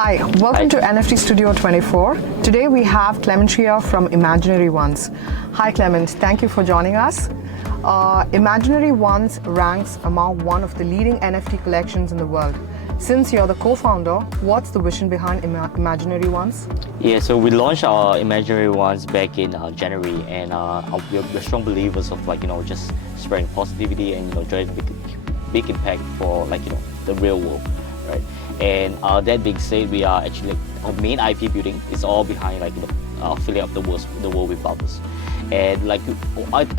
Hi, welcome to NFT Studio 24. Today we have Clement Chia from Imaginary Ones. Hi Clement, thank you for joining us. Imaginary Ones ranks among one of the leading NFT collections in the world. Since you're the co-founder, what's the vision behind Imaginary Ones? Yeah, so we launched our Imaginary Ones back in January, and we're strong believers of just spreading positivity and driving big impact for the real world, right? And that being said, we are actually our main IP building is all behind filling up the world with bubbles. And I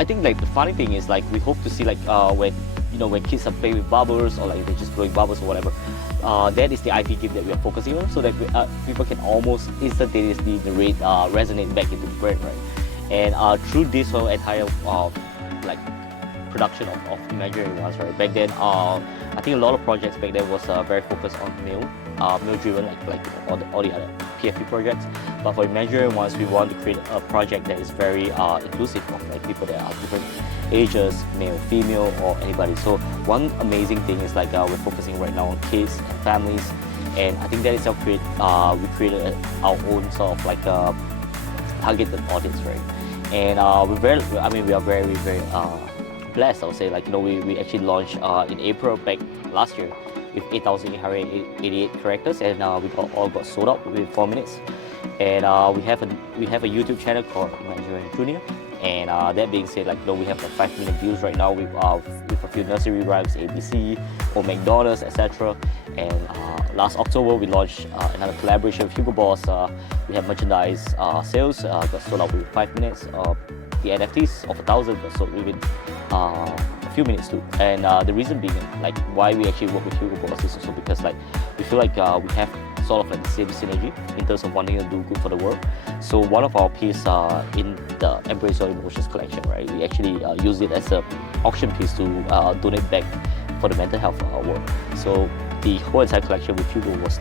think the funny thing is we hope to see when kids are playing with bubbles or they're just blowing bubbles or whatever. That is the IP gift that we are focusing on, so that people can almost instantaneously resonate back into the brand, right? And through this whole entire production of Imaginary Ones, right? Back then, I think a lot of projects back then was very focused on male driven, all the other PFP projects. But for Imaginary Ones, we want to create a project that is very inclusive of people that are different ages, male, female, or anybody. So one amazing thing is we're focusing right now on kids and families, and I think that itself we created our own sort of targeted audience, right? And we are very blessed, I would say. We actually launched in April back last year with 8,888 characters, and we got sold out within 4 minutes. And we have a YouTube channel called Imaginary Junior. And that being said, we have 5 million views right now with a few nursery rhymes, ABC, or McDonald's, etc. And last October we launched another collaboration with Hugo Boss. We have merchandise sales got sold out within 5 minutes. The NFTs of 1,000 got sold within a few minutes too. And the reason being, why we actually work with Hugo Boss is also because we feel we have sort of the same synergy in terms of wanting to do good for the world. So one of our pieces in the Embrace Your Emotions collection, right? We actually use it as an auction piece to donate back for the mental health of our world. So the whole entire collection with Hugo was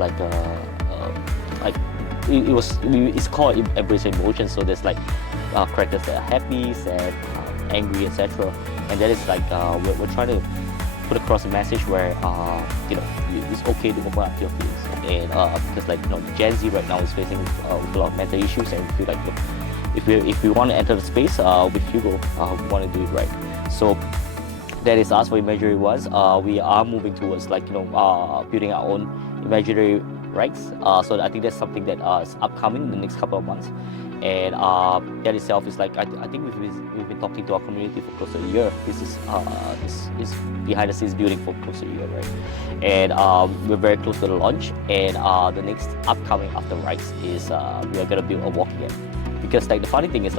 it's called Embrace Your Emotions. So there's characters that are happy, sad, angry, etc. And that is we're trying to put across a message where it's okay to open up your feelings, and because Gen Z right now is facing with a lot of mental issues, and we feel if we want to enter the space with Hugo, we want to do it right. So that is us for Imaginary Ones. We are moving towards building our own imaginary rights. So I think that's something that is upcoming in the next couple of months. And that itself is I think we've been talking to our community for close to a year. This is behind the scenes building for close to a year, right? And we're very close to the launch. And the next upcoming after rights is we are gonna build a walking app. Because the funny thing is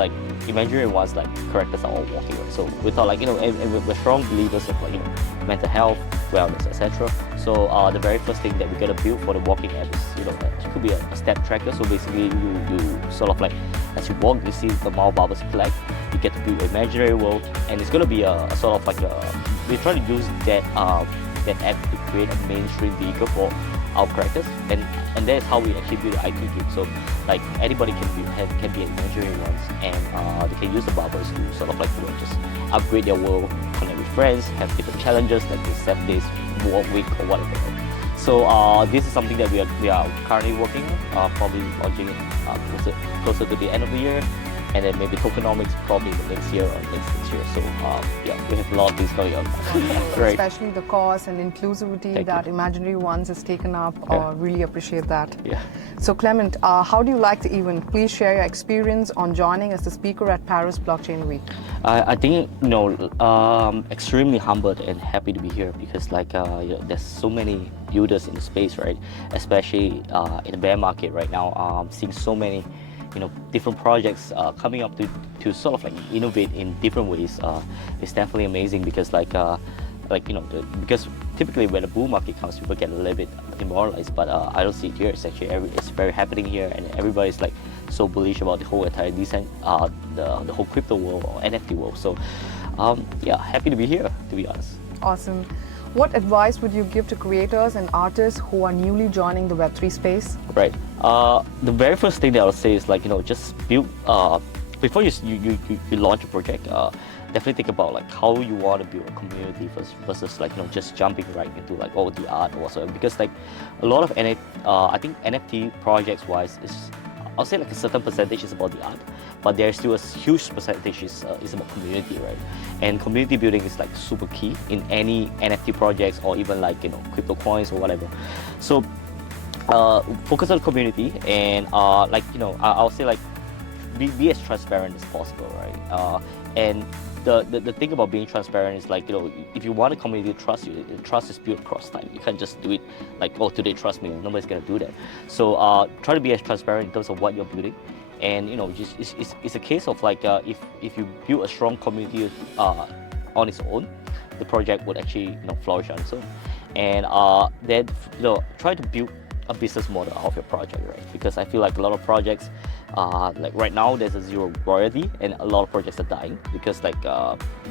Imaginary Ones characters are all walking, right? So we thought and we're strong believers of mental health, wellness, etc. So the very first thing that we're gonna build for the walking app is it could be a step tracker. So basically you sort of as you walk, you see the amount of bubbles collect. You get to build an imaginary world, and it's gonna be a sort of we're trying to use that app to create a mainstream vehicle for our characters, and that is how we actually build the IP game. So anybody can be Imaginary Ones, and they can use the bubbles to sort of just upgrade their world, connect with friends, have different challenges like the 7 days work week or whatever. So this is something that we are currently working on, probably launching it closer to the end of the year, and then maybe tokenomics probably the next year or next year. So we have a lot of things going on. Right. Especially the cause and inclusivity that Imaginary Ones has taken up. Really appreciate that. Yeah. So Clement, how do you like the event? Please share your experience on joining as the speaker at Paris Blockchain Week. I think extremely humbled and happy to be here, because there's so many builders in the space, right? Especially in the bear market right now, seeing so many different projects coming up to sort of innovate in different ways. It's definitely amazing, because because typically when the bull market comes, people get a little bit demoralized, but I don't see it here. It's actually it's very happening here, and everybody's so bullish about the whole entire the whole crypto world or NFT world. So happy to be here, to be honest. Awesome. What advice would you give to creators and artists who are newly joining the Web3 space? Right. The very first thing that I would say is just build before you launch a project, definitely think about like how you want to build a community versus like just jumping right into like the art or whatsoever. Because like a lot of I think NFT projects wise is, I'll say like a certain percentage is about the art, but there's still a huge percentage is about community, right? And community building is like super key in any NFT projects or even like crypto coins or whatever. So focus on community and like I'll say like be as transparent as possible, right? And the thing about being transparent is like if you want a community to trust you, trust is built across time. You can't just do it like, oh, today trust me. Nobody's gonna do that. So try to be as transparent in terms of what you're building, and just it's a case of like if you build a strong community on its own, the project would actually flourish on its own, and then try to build a business model of your project, right? Because I feel like a lot of projects, like right now there's a zero royalty, and a lot of projects are dying because like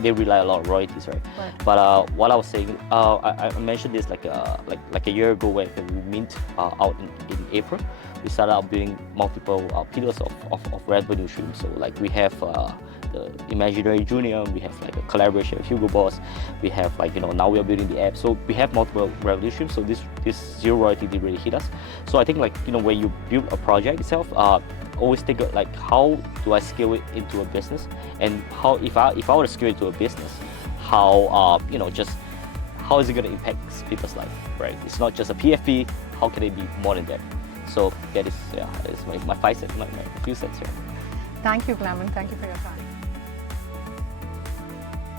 they rely a lot of royalties, right? But what I was saying, I mentioned this like a year ago when we mint out in April. We started out building multiple pillars of revenue streams. So like we have the Imaginary Junior, we have like a collaboration with Hugo Boss, we have like now we are building the app, so we have multiple revenue streams. So this zero royalty didn't really hit us. So I think like when you build a project itself, always think of like how do I scale it into a business, and how if I were to scale it to a business, how just how is it going to impact people's life, right? It's not just a PFP. How can it be more than that? So that is my 5 cents, my few cents here. Thank you, Clement. Thank you for your time.